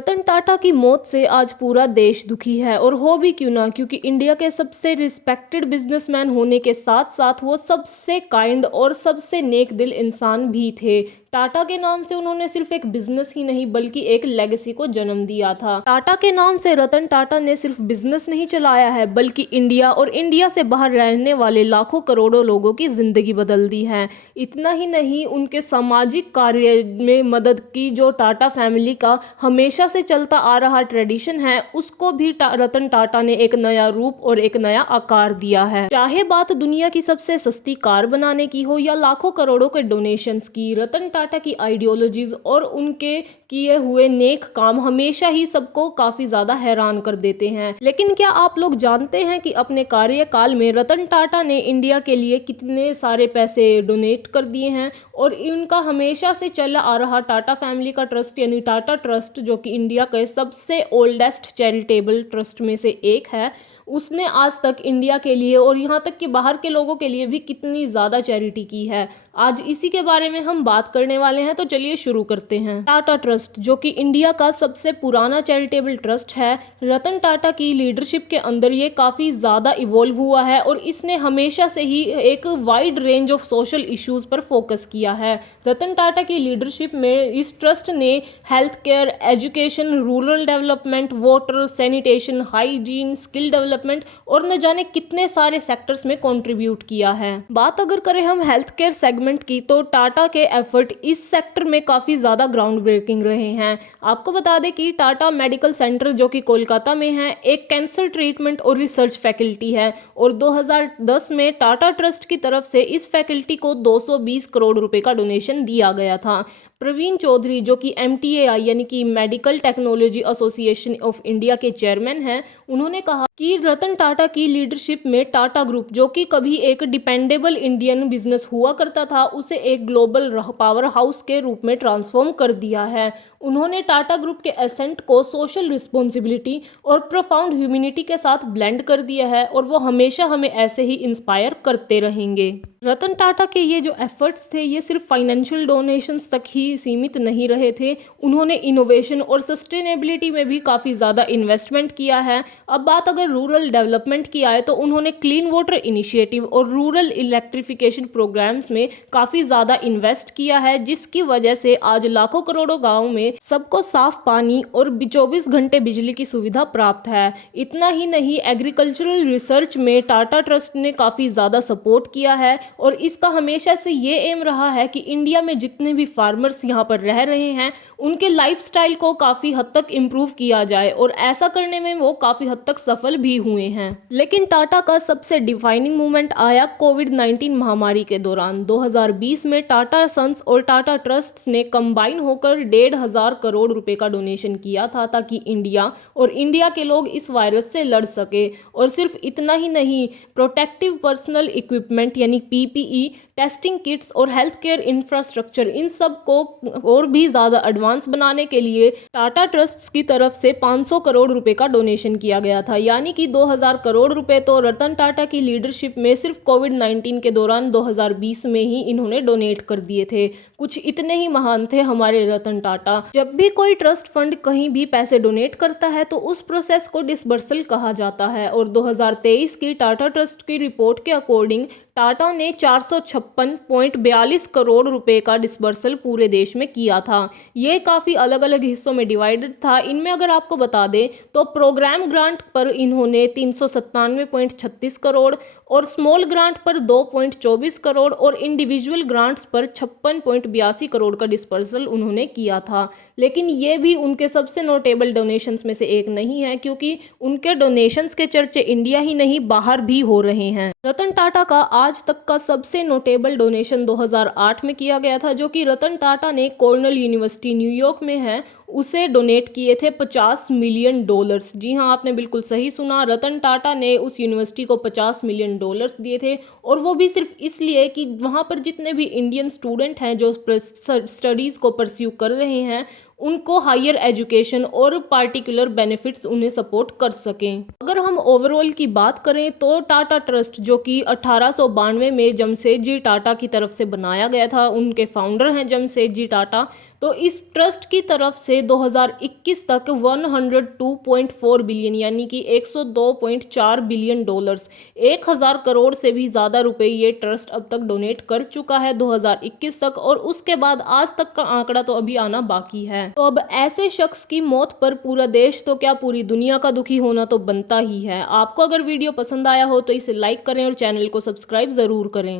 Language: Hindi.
रतन टाटा की मौत से आज पूरा देश दुखी है और हो भी क्यों ना, क्योंकि इंडिया के सबसे रिस्पेक्टेड बिजनेसमैन होने के साथ साथ वो सबसे काइंड और सबसे नेक दिल इंसान भी थे। टाटा के नाम से उन्होंने सिर्फ एक बिजनेस ही नहीं बल्कि एक लेगेसी को जन्म दिया था। टाटा के नाम से रतन टाटा ने सिर्फ बिजनेस नहीं चलाया है बल्कि इंडिया और इंडिया से बाहर रहने वाले लाखों करोड़ों लोगों की जिंदगी बदल दी है। इतना ही नहीं, उनके सामाजिक कार्य में मदद की, जो टाटा फैमिली का हमेशा से चलता आ रहा ट्रेडिशन है, उसको भी रतन टाटा ने एक नया रूप और एक नया आकार दिया है। चाहे बात दुनिया की सबसे सस्ती कार बनाने की हो या लाखों करोड़ों के डोनेशंस की, रतन टाटा की आइडियोलॉजीज और उनके किए हुए नेक काम हमेशा ही सबको काफी ज्यादा हैरान कर देते हैं। लेकिन क्या आप लोग जानते हैं कि अपने कार्यकाल में रतन टाटा ने इंडिया के लिए कितने सारे पैसे डोनेट कर दिए हैं? और इनका हमेशा से चला आ रहा टाटा फैमिली का ट्रस्ट यानी टाटा ट्रस्ट, जो कि इंडिया के सबसे ओल्डेस्ट चैरिटेबल ट्रस्ट में से एक है, उसने आज तक इंडिया के लिए और यहाँ तक कि बाहर के लोगों के लिए भी कितनी ज़्यादा चैरिटी की है। आज इसी के बारे में हम बात करने वाले हैं, तो चलिए शुरू करते हैं। टाटा ट्रस्ट, जो कि इंडिया का सबसे पुराना चैरिटेबल ट्रस्ट है, रतन टाटा की लीडरशिप के अंदर ये काफ़ी ज़्यादा इवॉल्व हुआ है और इसने हमेशा से ही एक wide range of social issues पर फोकस किया है। रतन टाटा की लीडरशिप में इस ट्रस्ट ने health care, education, rural development, water, sanitation, hygiene, skill development और न जाने कितने सारे सेक्टर्स में कंट्रीब्यूट किया है। बात अगर करें हम हेल्थ केयर सेगमेंट की, तो टाटा के एफर्ट इस सेक्टर में काफ़ी ज़्यादा ग्राउंड ब्रेकिंग रहे हैं। आपको बता दें कि टाटा मेडिकल सेंटर, जो कि कोलकाता में है, एक कैंसर ट्रीटमेंट और रिसर्च फैकल्टी है और 2010 में टाटा ट्रस्ट की तरफ से इस फैकल्टी को 220 करोड़ रुपए का डोनेशन दिया गया था। प्रवीण चौधरी, जो कि MTAI यानी कि medical technology association of India के चेयरमैन हैं, उन्होंने कहा कि रतन टाटा की लीडरशिप में टाटा ग्रुप, जो कि कभी एक डिपेंडेबल इंडियन बिजनेस हुआ करता था, उसे एक ग्लोबल पावर हाउस के रूप में ट्रांसफॉर्म कर दिया है। उन्होंने टाटा ग्रुप के एसेंट को सोशल रिस्पॉन्सिबिलिटी और प्रोफाउंड ह्यूमैनिटी के साथ ब्लेंड कर दिया है और वो हमेशा हमें ऐसे ही इंस्पायर करते रहेंगे। रतन टाटा के ये जो एफर्ट्स थे, ये सिर्फ फाइनेंशियल डोनेशंस तक ही सीमित नहीं रहे थे। उन्होंने इनोवेशन और सस्टेनेबिलिटी में भी काफ़ी ज़्यादा इन्वेस्टमेंट किया है। अब बात अगर रूरल डेवलपमेंट की आए, तो उन्होंने क्लीन वाटर इनिशिएटिव और रूरल इलेक्ट्रिफिकेशन प्रोग्राम्स में काफ़ी ज़्यादा इन्वेस्ट किया है, जिसकी वजह से आज लाखों करोड़ों गाँव में सबको साफ पानी और 24 घंटे बिजली की सुविधा प्राप्त है। इतना ही नहीं, एग्रीकल्चरल रिसर्च में टाटा ट्रस्ट ने काफ़ी ज़्यादा सपोर्ट किया है और इसका हमेशा से ये एम रहा है कि इंडिया में जितने भी फार्मर्स यहाँ पर रह रहे हैं, उनके लाइफस्टाइल को काफ़ी हद तक इम्प्रूव किया जाए और ऐसा करने में वो काफ़ी हद तक सफल भी हुए हैं। लेकिन टाटा का सबसे डिफाइनिंग मूवमेंट आया कोविड-19 महामारी के दौरान। 2020 में टाटा सन्स और टाटा ट्रस्ट ने कंबाइन होकर 1,500 करोड़ रुपए का डोनेशन किया था, ताकि इंडिया और इंडिया के लोग इस वायरस से लड़ सके। और सिर्फ इतना ही नहीं, प्रोटेक्टिव पर्सनल इक्विपमेंट यानी PPE, टेस्टिंग किट्स और हेल्थ केयर इंफ्रास्ट्रक्चर, इन सब को और भी ज़्यादा एडवांस बनाने के लिए टाटा ट्रस्ट की तरफ से 500 करोड़ रुपए का डोनेशन किया गया था। यानी कि 2000 करोड़ रुपए तो रतन टाटा की लीडरशिप में सिर्फ कोविड-19 के दौरान 2020 में ही इन्होंने डोनेट कर दिए थे। कुछ इतने ही महान थे हमारे रतन टाटा। जब भी कोई ट्रस्ट फंड कहीं भी पैसे डोनेट करता है, तो उस प्रोसेस को डिसबर्सल कहा जाता है और 2023 की टाटा ट्रस्ट की रिपोर्ट के अकॉर्डिंग टाटा ने 456.42 करोड़ रुपए का डिसबर्सल पूरे देश में किया था। ये काफ़ी अलग अलग हिस्सों में डिवाइडेड था। इनमें अगर आपको बता दें, तो प्रोग्राम ग्रांट पर इन्होंने 397.36 करोड़ और स्मॉल ग्रांट पर 2.24 करोड़ और इंडिविजुअल ग्रांट्स पर 56.82 करोड़ का डिस्पर्सल उन्होंने किया था। लेकिन ये भी उनके सबसे नोटेबल डोनेशंस में से एक नहीं है, क्योंकि उनके डोनेशंस के चर्चे इंडिया ही नहीं बाहर भी हो रहे हैं। रतन टाटा का आज तक का सबसे नोटेबल डोनेशन 2008 में किया गया था, जो कि रतन टाटा ने कॉर्नेल यूनिवर्सिटी न्यूयॉर्क में है, उसे डोनेट किए थे $50 मिलियन। जी हाँ, आपने बिल्कुल सही सुना, रतन टाटा ने उस यूनिवर्सिटी को $50 मिलियन दिए थे और वो भी सिर्फ इसलिए कि वहाँ पर जितने भी इंडियन स्टूडेंट हैं जो स्टडीज़ को परस्यू कर रहे हैं, उनको हायर एजुकेशन और पार्टिकुलर बेनिफिट्स उन्हें सपोर्ट कर सकें। अगर हम ओवरऑल की बात करें तो टाटा ट्रस्ट जो कि 1892 में जमशेदजी टाटा की तरफ से बनाया गया था, उनके फाउंडर हैं जमशेदजी टाटा, तो इस ट्रस्ट की तरफ से 2021 तक 102.4 बिलियन यानी कि 102.4 बिलियन डॉलर्स 1000 करोड़ से भी ज़्यादा रुपए ये ट्रस्ट अब तक डोनेट कर चुका है 2021 तक, और उसके बाद आज तक का आंकड़ा तो अभी आना बाकी है। तो अब ऐसे शख्स की मौत पर पूरा देश तो क्या पूरी दुनिया का दुखी होना तो बनता ही है। आपको अगर वीडियो पसंद आया हो तो इसे लाइक करें और चैनल को सब्सक्राइब ज़रूर करें।